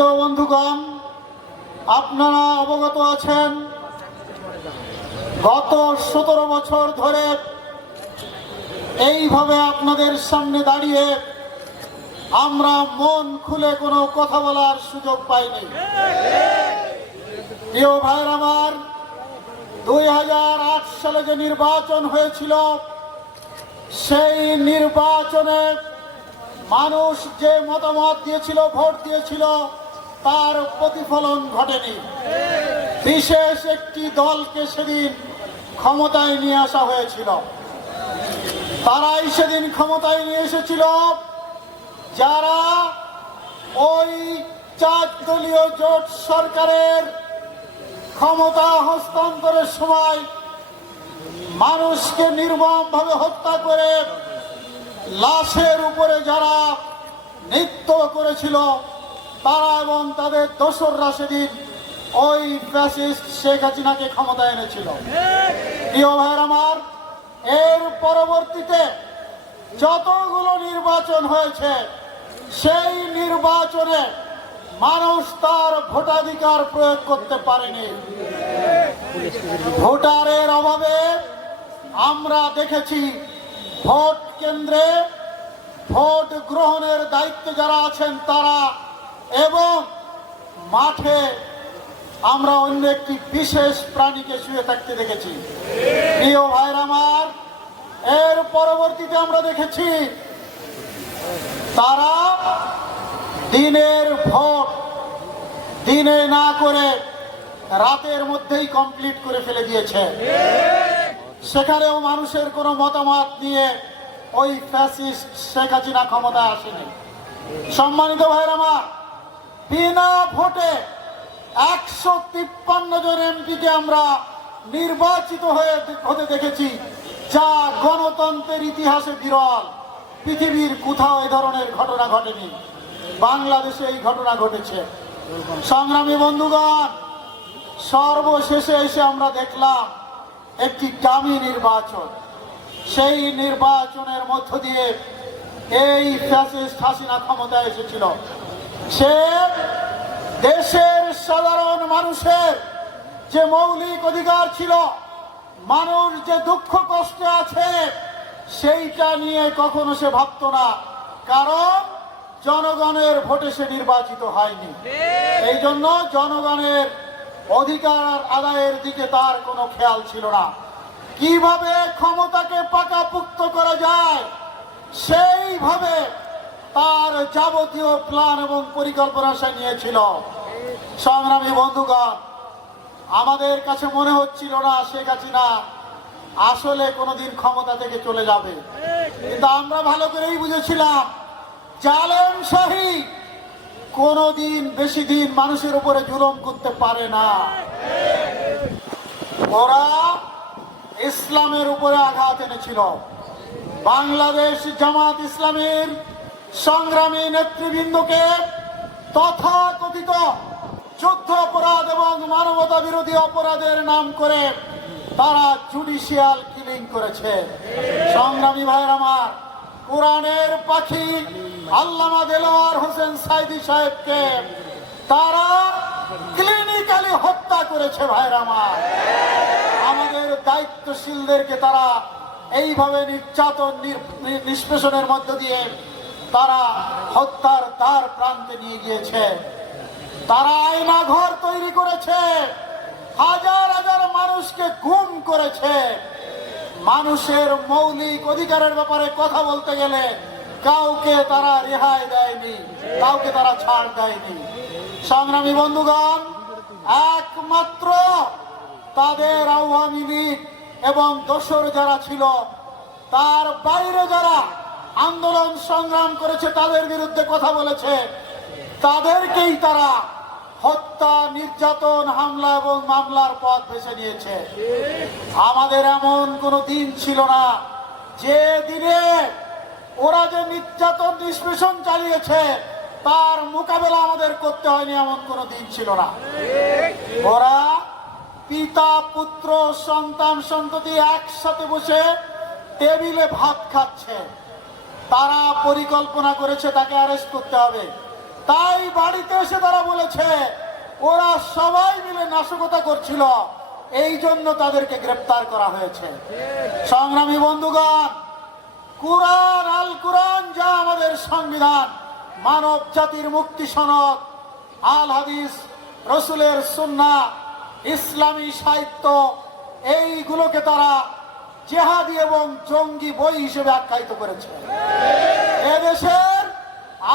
সম্মানিত বন্ধুগণ, আপনারা অবগত আছেন, গত সতেরো বছর ধরে এইভাবে আপনাদের সামনে দাঁড়িয়ে আমরা মন খুলে কোনো কথা বলার সুযোগ পাইনি। প্রিয় ভাইর আমার, দুই হাজার আট সালে যে নির্বাচন হয়েছিল, সেই নির্বাচনে মানুষ যে মতামত দিয়েছিল, ভোট দিয়েছিল তার প্রতিফলন ঘটেনি। বিশেষ একটি দলকে সেদিন ক্ষমতায় নিয়ে আসা হয়েছিল। তারাই সেদিন ক্ষমতায় নিয়ে এসেছিল, যারা ওই চার দলীয় জোট সরকারের ক্ষমতা হস্তান্তরের সময় মানুষকে নির্মমভাবে হত্যা করে লাশের উপরে যারা নৃত্য করেছিল তারা এবং তাদের দোসররা সেদিন ওই ফ্যাসিস্ট শেখ হাসিনাকে ক্ষমতায় এনেছিল। প্রিয় ভাইয়ের আমার, এর পরবর্তীতে যতগুলো নির্বাচন হয়েছে, সেই নির্বাচনে মানুষ তার ভোটাধিকার প্রয়োগ করতে পারেনি। ভোটারের অভাবে আমরা দেখেছি ভোট কেন্দ্রে ভোট গ্রহণের দায়িত্বে যারা আছেন তারা এবং মাঠে আমরা অন্য একটি বিশেষ প্রাণীকে শুয়ে থাকতে দেখেছি। প্রিয় ভাইর আমার, এর পরবর্তীতে আমরা দেখেছি তারা দিনের ভোট দিনে না করে রাতের মধ্যেই কমপ্লিট করে ফেলে দিয়েছে। সেখানেও মানুষের কোনো মতামত নিয়ে ওই ফ্যাসিস্ট শেখ হাসিনা ক্ষমতায় আসেনি। সম্মানিত ভাইয়ের আমার বিনা ভোটে একশো তিপ্পান্ন জন এমপিকে আমরা নির্বাচিত হয়ে হতে দেখেছি, যা গণতন্ত্রের ইতিহাসে বিরল। পৃথিবীর কোথাও এই ধরনের ঘটনা ঘটেনি। বাংলাদেশে এই ঘটনা ঘটেছে। সংগ্রামী বন্ধুগণ, সর্বশেষে এসে আমরা দেখলাম একটি দামি নির্বাচন। সেই নির্বাচনের মধ্য দিয়ে এই ফ্যাসিস্ট হাসিনা ক্ষমতায় এসেছিল। সে দেশের সাধারণ মানুষের যে মৌলিক অধিকার ছিল, মানুষ যে দুঃখ কষ্টে আছে, সেইটা নিয়ে কখনো সে ভাবতো না। কারণ জনগণের ভোটে সে নির্বাচিত হয়নি। এই জন্য জনগণের অধিকার আদায়ের দিকে তার কোনো খেয়াল ছিল না। কীভাবে ক্ষমতাকে পাকাপুক্ত করা যায়, সেইভাবে তার যাবতীয় প্ল্যান এবং পরিকল্পনা সে নিয়েছিল। সংগ্রামী বন্ধুগণ, আমাদের কাছে মনে হচ্ছিল না শেখ হাসিনা আসলে কোনোদিন ক্ষমতা থেকে চলে যাবে। কিন্তু আমরা ভালো করেই বুঝেছিলাম, জালেম শাহী কোনোদিন বেশি দিন মানুষের উপরে জুলম করতে পারে না। ওরা ইসলামের উপরে আঘাত এনেছিল। বাংলাদেশ জামাত ইসলামের সংগ্রামী নেতৃবৃন্দকে তথাকথিত যুদ্ধ অপরাধ এবং মানবতা বিরোধী অপরাধের নাম করে তারা জুডিশিয়াল কিলিং করেছে। সংগ্রামী ভাইয়ের আমার, কোরআনের পাখি আল্লামা দেলোয়ার হোসেন সাইদি সাহেবকে তারা ক্লিনিক্যালি হত্যা করেছে ভাইয়ের আমার। আমাদের দায়িত্বশীলদেরকে তারা এইভাবে নির্যাতন নিষ্পেষণের মধ্য দিয়ে তারা হত্যার তার প্রান্তে নিয়ে গিয়েছে। তারা আয়না ঘর তৈরি করেছে। হাজার হাজার মানুষকে গুম করেছে। মানুষের মৌলিক অধিকারের ব্যাপারে কথা বলতে গেলে কাউকে তারা রেহাই দেয়নি, কাউকে তারা ছাড় দেয়নি। সংগ্রামী বন্ধুগণ, একমাত্র তাদের আওয়ামী লীগ এবং দোসর যারা ছিল, তার বাইরে যারা আন্দোলন সংগ্রাম করেছে, তাদের বিরুদ্ধে কথা বলেছে। তাদেরকেই তারা হত্যা, নির্যাতন, হামলা এবং মামলার পথ বেছে নিয়েছে। আমাদের এমন কোনো দিন ছিল না, যে দিনে ওরা যে নির্যাতন, নিষ্পেষণ চালিয়েছে, তার মোকাবেলা আমাদের করতে হয়নি এমন কোনো দিন ছিল না। ওরা পিতা, পুত্র, সন্তান, সন্ততি একসাথে বসে টেবিলে ভাত খাচ্ছে। তারা পরিকল্পনা করেছে, তাকে অ্যারেস্ট করতে হবে। তাই বাড়িতে এসে তারা বলেছে, ওরা সবাই মিলে নাশকতা করছিল, এই জন্য তাদেরকে গ্রেপ্তার করা হয়েছে। সংগ্রামী বন্ধুগণ, কুরআন আল কুরআন যা আমাদের সংবিধান, মানব জাতির মুক্তি সনদ, আল হাদিস, রসুলের সুন্না, ইসলামী সাহিত্য, এইগুলোকে তারা জেহাদি এবং জঙ্গি বই হিসেবে আখ্যায়িত করেছে। এদেশের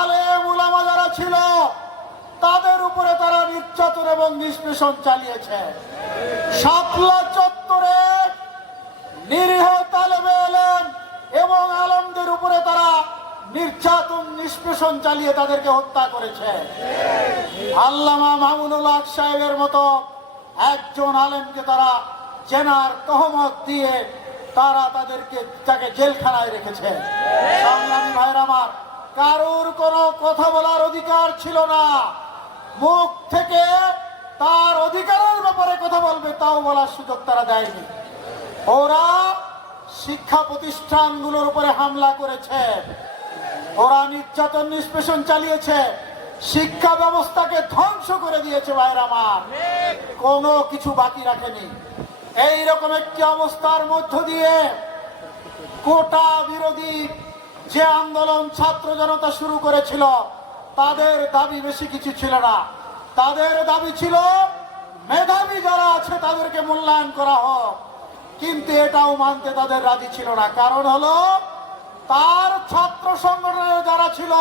আলেম উলামা যারা ছিল, তাদের উপরে তারা নির্যাতন এবং নিষ্পেষণ চালিয়েছে। শাপলা চত্বরে নিরীহ তালেবে এলেন এবং আলমদের উপরে তারা নির্যাতন, নিষ্পেষণ চালিয়ে তাদেরকে হত্যা করেছে। আল্লামা মামুনুল সাহেবের মতো একজন আলেমকে তারা চেনার তহমত দিয়ে তারা তাদেরকে তাকে জেলখানায় রেখেছে। সংগ্রামী ভাইরা আমার, কারোর কোনো কথা বলার অধিকার ছিল না। মুখ থেকে তার অধিকারের ব্যাপারে কথা বলবে, তাও বলার সুযোগ তারা দেয়নি। ওরা শিক্ষা প্রতিষ্ঠানগুলোর উপরে হামলা করেছে। ওরা নির্যাতন নিষ্পেষণ চালিয়েছে। শিক্ষা ব্যবস্থাকে ধ্বংস করে দিয়েছে ভাইরা আমার। কোনো কিছু বাকি রাখেনি। এই রকম একটি অবস্থার মধ্য দিয়ে কোটা বিরোধী যে আন্দোলন ছাত্র জনতা শুরু করেছিল, তাদের দাবি বেশি কিছু ছিল না। তাদের দাবি ছিল, মেধাবী যারা আছে তাদেরকে মূল্যায়ন করা হোক। কিন্তু এটাও মানতে তাদের রাজি ছিল না। কারণ হলো, তার ছাত্র সংগঠনের যারা ছিল,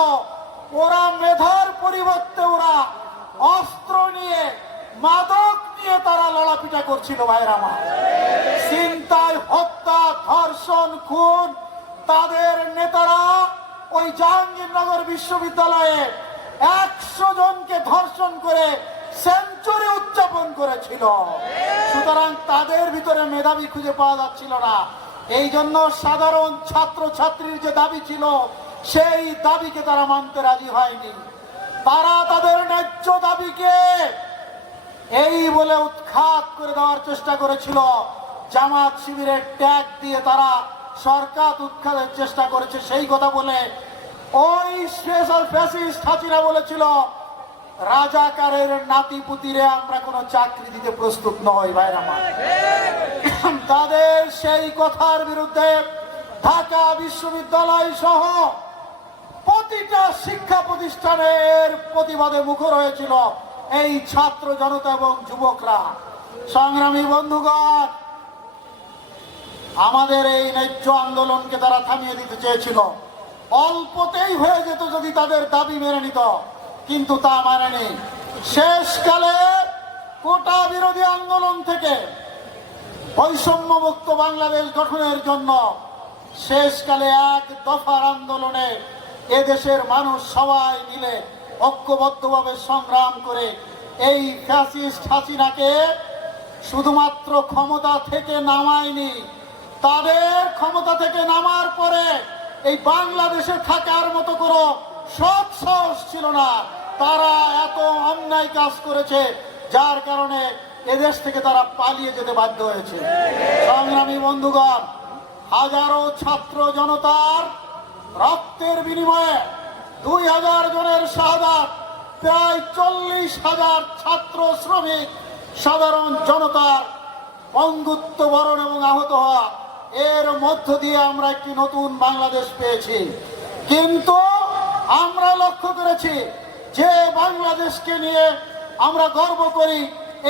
ওরা মেধার পরিবর্তে ওরা অস্ত্র নিয়ে মাদক নিয়ে তারা লড়াপিটা করছিল ভাইয়ের আমার। চিন্তায় হত্যা, ধর্ষণ, খুন, তাদের নেতারা ওই জাহাঙ্গীরনগর বিশ্ববিদ্যালয়ে একশো জনকে ধর্ষণ করে সেঞ্চুরি উদযাপন করেছিল। সুতরাং তাদের ভিতরে মেধাবী খুঁজে পাওয়া যাচ্ছিল না। এই জন্য সাধারণ ছাত্র ছাত্রীর যে দাবি ছিল, সেই দাবিকে তারা মানতে রাজি হয়নি। তারা তাদের ন্যায্য দাবিকে এই বলে উৎখাত করে দেওয়ার চেষ্টা করেছিল। জামাত শিবিরের ট্যাগ দিয়ে তারা সরকার উৎখাতের চেষ্টা করেছে। সেই কথা বলে ওই স্পেশাল ফ্যাসিস্ট হাসিনা বলেছিল, রাজাকারের নাতি পুতিরে আমরা কোনো চাকরি দিতে প্রস্তুত নই ভাইর তাদের সেই কথার বিরুদ্ধে ঢাকা বিশ্ববিদ্যালয় সহ প্রতিটা শিক্ষা প্রতিষ্ঠানের প্রতিবাদে মুখর হয়েছিল। এই ছাত্র জনতা এবং যুবকরা, সংগ্রামী বন্ধুগণ, আমাদের এই ন্যায্য আন্দোলনকে তারা থামিয়ে দিতে চেয়েছিল। অল্পতেই হয়ে যেত যদি তাদের দাবি মেনে নিত, কিন্তু তা মানেনি। শেষকালে কোটা বিরোধী আন্দোলন থেকে বৈষম্যমুক্ত বাংলাদেশ গঠনের জন্য শেষকালে এক দফার আন্দোলনে এদেশের মানুষ সবাই মিলে ঐক্যবদ্ধভাবে সংগ্রাম করে এই ফ্যাসিস্ট হাসিনাকে শুধুমাত্র ক্ষমতা থেকে নামায়নি, তাদের ক্ষমতা থেকে নামার পরে এই বাংলাদেশে থাকার মতো কোনো সৎ সাহস ছিল না। তারা এত অন্যায় কাজ করেছে, যার কারণে এদেশ থেকে তারা পালিয়ে যেতে বাধ্য হয়েছে। সংগ্রামী বন্ধুগণ, হাজারো ছাত্র জনতার রক্তের বিনিময়ে দুই হাজার জনের শাহাদাত, প্রায় চল্লিশ হাজার ছাত্র শ্রমিক, সাধারণ জনতার বন্ধুত্ব বরণ এবং আহত হওয়া, এর মধ্য দিয়ে আমরা একটি নতুন বাংলাদেশ পেয়েছি। কিন্তু আমরা লক্ষ্য করেছি যে বাংলাদেশকে নিয়ে আমরা গর্ব করি,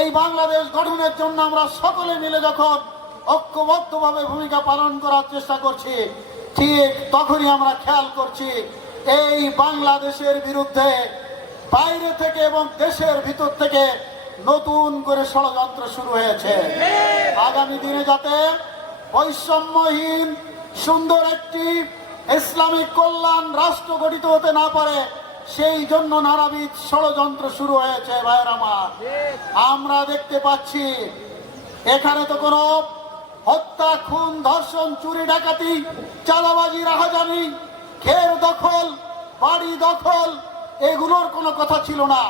এই বাংলাদেশ গঠনের জন্য আমরা সকলে মিলে যখন ঐক্যবদ্ধভাবে ভূমিকা পালন করার চেষ্টা করছি, ঠিক তখনই আমরা খেয়াল করছি এই বাংলাদেশের বিরুদ্ধে বাইরে থেকে এবং দেশের ভিতর থেকে নতুন করে ষড়যন্ত্র শুরু হয়েছে। আগামী দিনে যাতে বৈষম্যহীন, সুন্দর একটি ইসলামিক কল্যাণ রাষ্ট্র গঠিত হতে না পারে, সেই জন্য নানাবিধ ষড়যন্ত্র শুরু হয়েছে ভাইয়ের আমার। দেখতে পাচ্ছি, এখানে তো কোনো হত্যা, খুন, ধর্ষণ, চুরি, ডাকাতি, চাঁদাবাজি, রাহাজানি খের দখল, বাড়ি দখল, এগুলোর কোনো কথা ছিল না।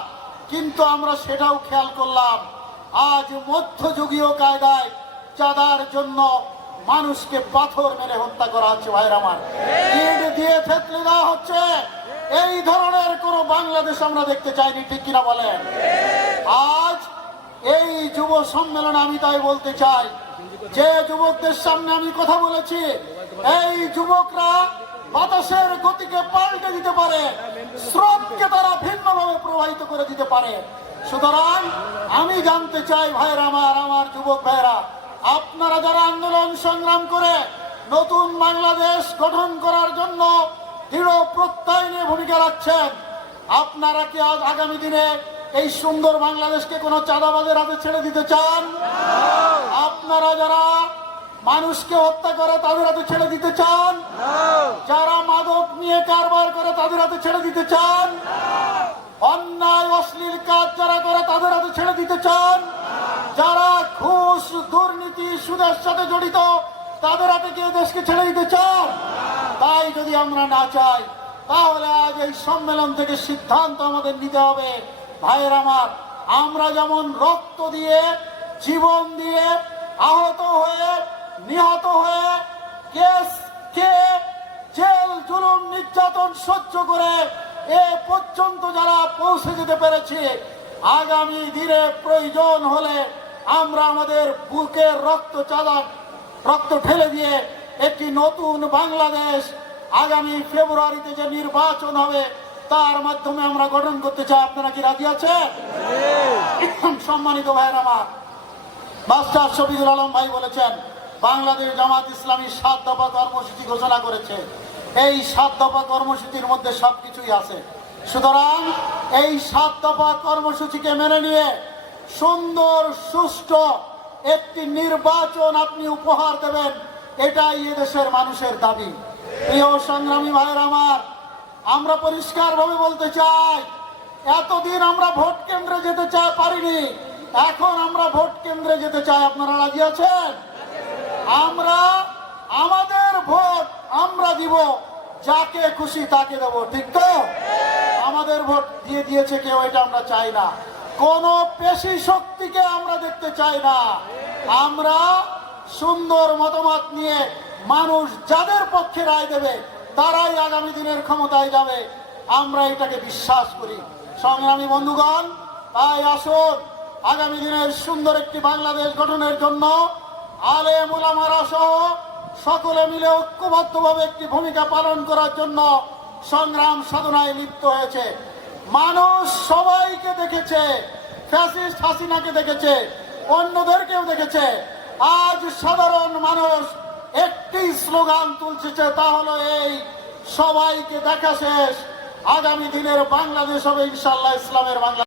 কিন্তু আমরা সেটাও খেয়াল করলাম, আজ মধ্যযুগীয় কায়দায় চাঁদার জন্য মানুষকে পাথর মেরে হত্যা করা হচ্ছে, ভাইয়ের আমার। দিয়ে থেতলে দেওয়া হচ্ছে। এই ধরনের কোন বাংলাদেশ আমরা দেখতে চাইনি, ঠিক কিনা বলেন? আজ এই যুব সম্মেলনে আমি তাই বলতে চাই, যে যুবকদের সামনে আমি কথা বলেছি, এই যুবকরা পাল্টে দিতে পারে, স্রোতকে তারা ভিন্নভাবে প্রবাহিত করে দিতে পারে। সুতরাং আমি জানতে চাই ভাইরা আমার আমার যুবক ভাইরা আপনারা যারা আন্দোলন সংগ্রাম করে নতুন বাংলাদেশ গঠন করার জন্য দৃঢ় প্রত্যয় নিয়ে ভূমিকা রাখছেন, আপনারা কি আজ আগামী দিনে এই সুন্দর বাংলাদেশকে কোনো চাঁদাবাজের হাতে ছেড়ে দিতে চান? মানুষকে হত্যা করে তাদের হাতে ছেড়ে দিতে চান? যারা মাদক নিয়ে কারবার করে তাদের হাতে ছেড়ে দিতে চান? অন্যায়, অশ্লীল কাজ যারা করে তাদের হাতে ছেড়ে দিতে চান? যারা ঘুষ, দুর্নীতি, সুদের সাথে জড়িত তাদের হাতে গিয়ে দেশকে ছেড়ে দিতে চান? তাই যদি আমরা না চাই, তাহলে আজ এই সম্মেলন থেকে সিদ্ধান্ত আমাদের নিতে হবে। ভাইয়ের আমার, আমরা যেমন রক্ত দিয়ে, জীবন দিয়ে আহত হয়ে নিহত হয়ে কেস কে জেল জুলুম নির্যাতন সহ্য করে এ পর্যন্ত যারা পৌঁছে যেতে পেরেছে আগামী দিনে প্রয়োজন হলে আমরা আমাদের বুকের রক্ত চালান রক্ত ঢেলে দিয়ে একটি নতুন বাংলাদেশ আগামী ফেব্রুয়ারিতে যে নির্বাচন হবে তার মাধ্যমে আমরা গঠন করতে চাই। আপনারা কি রাজি আছেন? সম্মানিত ভাইয়ের আমার মাস্টার শফিকুল আলম ভাই বলেছেন বাংলাদেশ জামাত ইসলামী সাত দফা কর্মসূচি ঘোষণা করেছে। এই সাত দফা কর্মসূচির মধ্যে সবকিছুই আছে। সুতরাং এই সাত দফা কর্মসূচিকে মেনে নিয়ে সুন্দর, সুষ্ঠু একটি নির্বাচন আপনি উপহার দেবেন, এটাই এদেশের মানুষের দাবি। প্রিয় সংগ্রামী ভাইয়ের আমার, আমরা পরিষ্কারভাবে বলতে চাই, এতদিন আমরা ভোট কেন্দ্রে যেতে চাই পারিনি, এখন আমরা ভোট কেন্দ্রে যেতে চাই। আপনারা রাজি আছেন? আমরা, আমাদের ভোট আমরা দিব, যাকে খুশি তাকে দেব, ঠিক তো? আমাদের ভোট দিয়ে দিয়েছে কেউ, এটা আমরা চাই না। কোন পেশি শক্তিকে আমরা দেখতে চাই না। আমরা সুন্দর মতামত নিয়ে মানুষ যাদের পক্ষে রায় দেবে, তারাই আগামী দিনের ক্ষমতায় যাবে। আমরা এটাকে বিশ্বাস করি। সংগ্রামী বন্ধুগণ, তাই আসুন, আগামী দিনের সুন্দর একটি বাংলাদেশ গঠনের জন্য আলে মোলামারা সহ সকলে মিলে ঐক্যবদ্ধভাবে একটি ভূমিকা পালন করার জন্য সংগ্রাম সাধনায় লিপ্ত হয়েছে। মানুষ সবাইকে দেখেছে, ফ্যাসিস্ট হাসিনাকে দেখেছে, অন্যদেরকেও দেখেছে। আজ সাধারণ মানুষ একটি স্লোগান তুলছে তা হলো এই, সবাইকে দেখা শেষ। আগামী দিনের বাংলাদেশ হবে ইনশাল্লাহ ইসলামের বাংলা